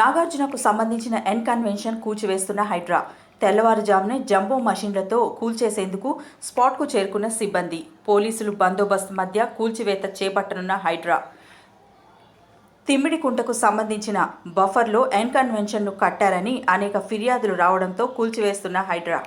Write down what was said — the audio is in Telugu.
నాగార్జునకు సంబంధించిన ఎన్ కన్వెన్షన్ కూల్చివేస్తున్న హైడ్రా. తెల్లవారుజామునే జంబో మషిన్లతో కూల్చేసేందుకు స్పాట్కు చేరుకున్న సిబ్బంది. పోలీసులు బందోబస్తు మధ్య కూల్చివేత చేపట్టనున్న హైడ్రా. తిమ్మిడికుంటకు సంబంధించిన బఫర్లో ఎన్ కన్వెన్షన్ను కట్టారని అనేక ఫిర్యాదులు రావడంతో కూల్చివేస్తున్న హైడ్రా.